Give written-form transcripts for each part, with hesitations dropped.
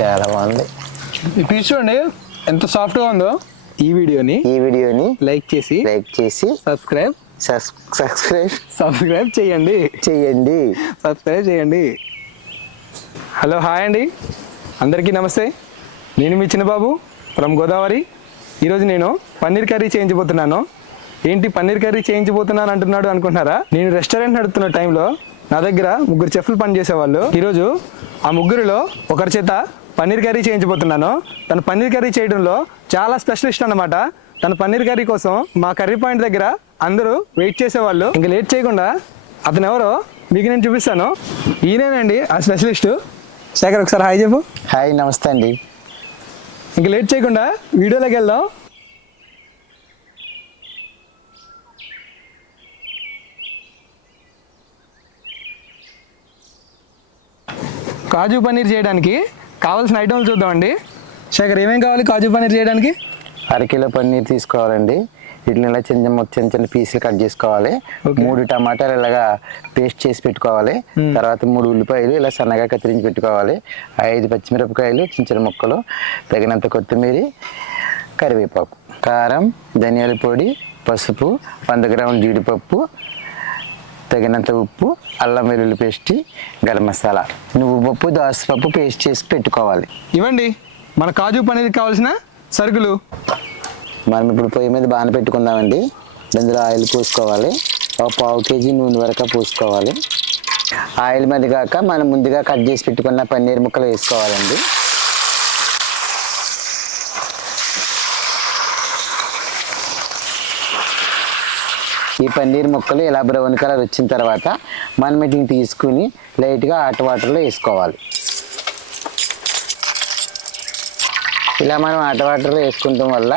చాలా బాగుంది. ఈ పీస్ చూడండి ఎంత సాఫ్ట్గా ఉందో. ఈ వీడియోని లైక్ చేసి సబ్స్క్రైబ్ చేయండి. హలో, హాయ్ అండి, అందరికీ నమస్తే. నేను మీ చిన్నబాబు ఫ్రమ్ గోదావరి. ఈరోజు నేను పన్నీర్ కర్రీ చేయించబోతున్నాను. ఏంటి పన్నీర్ కర్రీ చేయించబోతున్నాను అంటున్నాడు అనుకుంటున్నారా? నేను రెస్టారెంట్ నడుపుతున్న టైంలో నా దగ్గర 3 చెఫ్లు పనిచేసేవాళ్ళు. ఈరోజు ఆ 3లో ఒకరి చేత పన్నీర్ కర్రీ చేయించబోతున్నాను. తను పన్నీర్ కర్రీ చేయడంలో చాలా స్పెషలిస్ట్ అన్నమాట. తన పన్నీర్ కర్రీ కోసం మా కర్రీ పాయింట్ దగ్గర అందరూ వెయిట్ చేసేవాళ్ళు. ఇంకా లేట్ చేయకుండా అతను ఎవరో మీకు నేను చూపిస్తాను. ఈయనేనండి ఆ స్పెషలిస్టు. శేఖర్, ఒకసారి హాయ్ చెప్పు. హాయ్, నమస్తే అండి. ఇంకా లేట్ చేయకుండా వీడియోలోకి వెళ్దాం. కాజు పన్నీర్ చేయడానికి కావాల్సిన ఐటమ్లు చూద్దామండి. శేఖర్, ఏమేమి కావాలి కాజు పన్నీర్ చేయడానికి? 1/2 కిలో పన్నీర్ తీసుకోవాలండి. వీటిని ఇలా చిన్న చిన్న పీసులు కట్ చేసుకోవాలి. 3 టమాటాలు ఇలాగా పేస్ట్ చేసి పెట్టుకోవాలి. తర్వాత 3 ఉల్లిపాయలు ఇలా సన్నగా కత్తిరించి పెట్టుకోవాలి. 5 పచ్చిమిరపకాయలు చిన్న ముక్కలు, తగినంత కొత్తిమీర, కరివేపాకు, కారం, ధనియాల పొడి, పసుపు, 100 గ్రాముల జీడిపప్పు, తగినంత ఉప్పు, అల్లం వెల్లుల్లి పేస్ట్, గరం మసాలా, నువ్వుపప్పు, దోసపప్పు పేస్ట్ చేసి పెట్టుకోవాలి. ఇవ్వండి మన కాజు పన్నీర్కి కావాల్సిన సరుకులు. మనం ఇప్పుడు పొయ్యి మీద బాగా పెట్టుకుందామండి. ఇందులో ఆయిల్ పోసుకోవాలి. ఒక 1/2 కేజీ నూనె వరకు పోసుకోవాలి. ఆయిల్ మీద కాక మనం ముందుగా కట్ చేసి పెట్టుకున్న పన్నీర్ ముక్కలు వేసుకోవాలండి. ఈ పన్నీర్ ముక్కలు ఇలా బ్రౌన్ కలర్ వచ్చిన తర్వాత మనం వీటిని తీసుకుని లైట్గా హాట్ వాటర్లో వేసుకోవాలి. ఇలా మనం హాట్ వాటర్లో వేసుకుంటాం వల్ల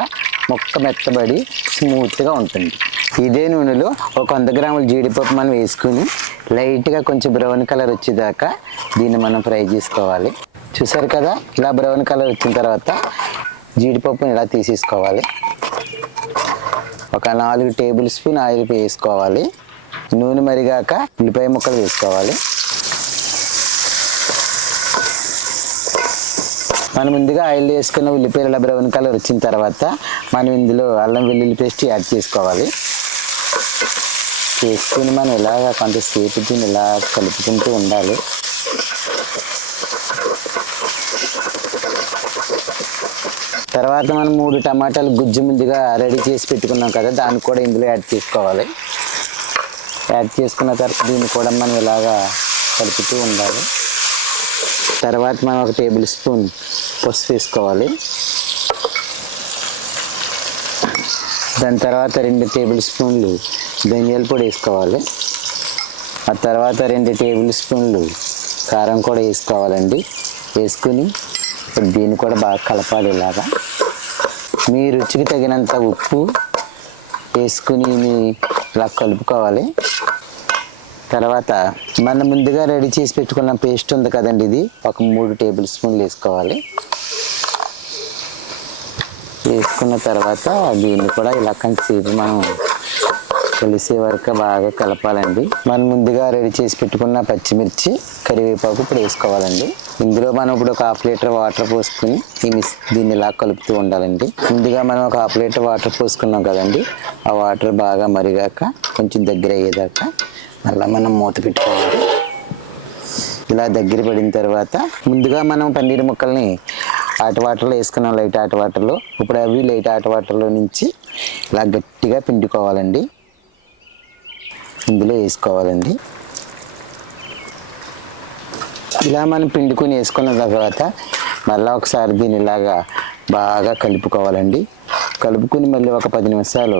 ముక్క మెత్తబడి స్మూత్గా ఉంటుంది. ఇదే నూనెలో ఒక 100 గ్రాముల జీడిపప్పు మనం వేసుకుని లైట్గా కొంచెం బ్రౌన్ కలర్ వచ్చేదాకా దీన్ని మనం ఫ్రై చేసుకోవాలి. చూసారు కదా, ఇలా బ్రౌన్ కలర్ వచ్చిన తర్వాత జీడిపప్పుని ఇలా తీసేసుకోవాలి. ఒక 4 టేబుల్ స్పూన్ ఆయిల్ వేసుకోవాలి. నూనె మరిగాక ఉల్లిపాయ ముక్కలు వేసుకోవాలి. మనం ముందుగా ఆయిల్ వేసుకున్న ఉల్లిపాయలు ఇలా బ్రౌన్ కలర్ వచ్చిన తర్వాత మనం ఇందులో అల్లం వెల్లుల్లి పేస్ట్ యాడ్ చేసుకోవాలి. చేసుకుని మనం ఇలాగ కొంతసేపు దీన్ని ఇలా కలుపుకుంటూ ఉండాలి. తర్వాత మనం 3 టమాటాలు గుజ్జు ముందుగా రెడీ చేసి పెట్టుకున్నాం కదా, దాన్ని కూడా ఇందులో యాడ్ చేసుకోవాలి. యాడ్ చేసుకున్న తర్వాత దీన్ని కూడా మనం ఇలాగా కలుపుతూ ఉండాలి. తర్వాత మనం 1 టేబుల్ స్పూన్ పసుపు వేసుకోవాలి. దాని తర్వాత 2 టేబుల్ స్పూన్లు ధనియాల పొడి వేసుకోవాలి. ఆ తర్వాత 2 టేబుల్ స్పూన్లు కారం కూడా వేసుకోవాలండి. వేసుకుని దీన్ని కూడా బాగా కలపాలి. ఇలాగా మీ రుచికి తగినంత ఉప్పు వేసుకుని ఇలా కలుపుకోవాలి. తర్వాత మనం ముందుగా రెడీ చేసి పెట్టుకున్న పేస్ట్ ఉంది కదండి, ఇది ఒక 3 టేబుల్ స్పూన్లు వేసుకోవాలి. వేసుకున్న తర్వాత దీన్ని కూడా ఇలా కొంచెంసేపు మనం కలిసే వరకు బాగా కలపాలండి. మనం ముందుగా రెడీ చేసి పెట్టుకున్న పచ్చిమిర్చి, కరివేపాకు ఇప్పుడు వేసుకోవాలండి. ఇందులో మనం ఇప్పుడు ఒక 1/2 లీటర్ వాటర్ పోసుకుని దీన్ని ఇలా కలుపుతూ ఉండాలండి. ముందుగా మనం ఒక 1/2 లీటర్ వాటర్ పోసుకున్నాం కదండి, ఆ వాటర్ బాగా మరిగాక కొంచెం దగ్గర అయ్యేదాకా మళ్ళీ మనం మూత పెట్టుకోవాలి. ఇలా దగ్గర పడిన తర్వాత ముందుగా మనం పన్నీర్ ముక్కల్ని హాట్ వాటర్లో వేసుకున్నాం, లైట్ హాట్ వాటర్లో. ఇప్పుడు అవి లైట్ హాట్ వాటర్లో నుంచి ఇలా గట్టిగా పిండుకోవాలండి. ఇందులో వేసుకోవాలండి. ఇలా మనం పిండుకొని వేసుకున్న తర్వాత మళ్ళీ ఒకసారి దీన్ని ఇలాగా బాగా కలుపుకోవాలండి. కలుపుకుని మళ్ళీ ఒక 10 నిమిషాలు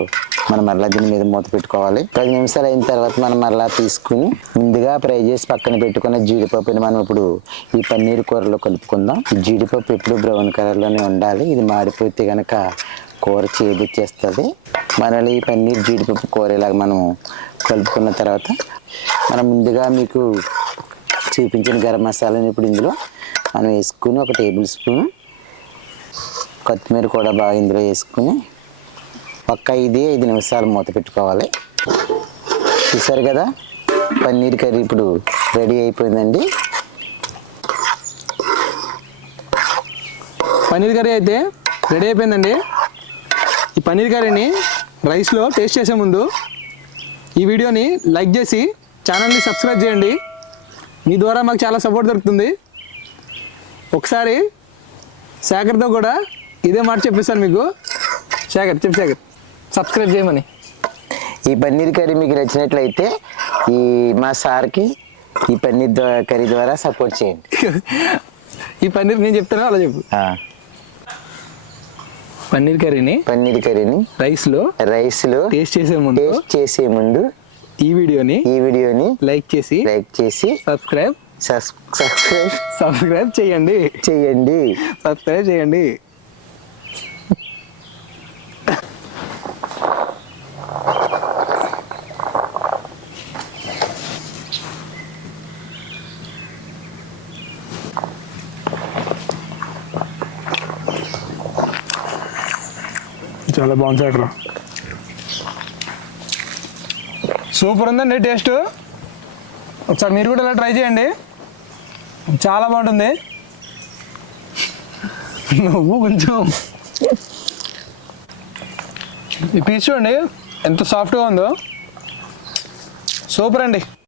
మనం మరలా దీని మీద మూత పెట్టుకోవాలి. 10 నిమిషాలు అయిన తర్వాత మనం మరలా తీసుకుని ముందుగా ఫ్రై చేసి పక్కన పెట్టుకున్న జీడిపప్పుని మనం ఇప్పుడు ఈ పన్నీర్ కూరలో కలుపుకుందాం. జీడిపప్పు ఎప్పుడు బ్రౌన్ కలర్లోనే ఉండాలి. ఇది మాడిపోతే కనుక కూర చేదుచ్చేస్తుంది. మనల్ని ఈ పన్నీర్ జీడిపప్పు కూర ఇలాగ మనం కలుపుకున్న తర్వాత మనం ముందుగా మీకు చూపించిన గరం మసాలాని ఇప్పుడు ఇందులో మనం వేసుకుని 1 టేబుల్ స్పూన్ కొత్తిమీర కూడా బాగా ఇందులో వేసుకుని పక్క 5 నిమిషాలు మూత పెట్టుకోవాలి. చూసారు కదా, పన్నీర్ కర్రీ ఇప్పుడు రెడీ అయిపోయిందండి. పన్నీర్ కర్రీ అయితే రెడీ అయిపోయిందండి. ఈ పన్నీర్ కర్రీని రైస్లో టేస్ట్ చేసే ముందు ఈ వీడియోని లైక్ చేసి ఛానల్ని సబ్స్క్రైబ్ చేయండి. మీ ద్వారా మాకు చాలా సపోర్ట్ దొరుకుతుంది. ఒకసారి శేఖర్తో కూడా ఇదే మాట చెప్పిస్తాను మీకు. శేఖర్ సబ్స్క్రైబ్ చేయమని. ఈ పన్నీర్ కర్రీ మీకు నచ్చినట్లయితే ఈ మా సార్కి ఈ పన్నీర్ కర్రీ ద్వారా సపోర్ట్ చేయండి. ఈ పన్నీర్ నేను చెప్తాను, అలా చెప్పు. పన్నీర్ కర్రీని రైస్లో టేస్ట్ చేసే ముందు ఈ వీడియోని లైక్ చేసి సబ్స్క్రైబ్ చేయండి. సబ్స్క్రైబ్ చేయండి. చాలా బాగుంది సార్. సూపర్ ఉందండి టేస్ట్. ఒకసారి మీరు కూడా ఇలా ట్రై చేయండి, చాలా బాగుంటుంది. నువ్వు కొంచెం ఈ పీస్ చూడండి ఎంత సాఫ్ట్గా ఉందో. సూపర్ అండి.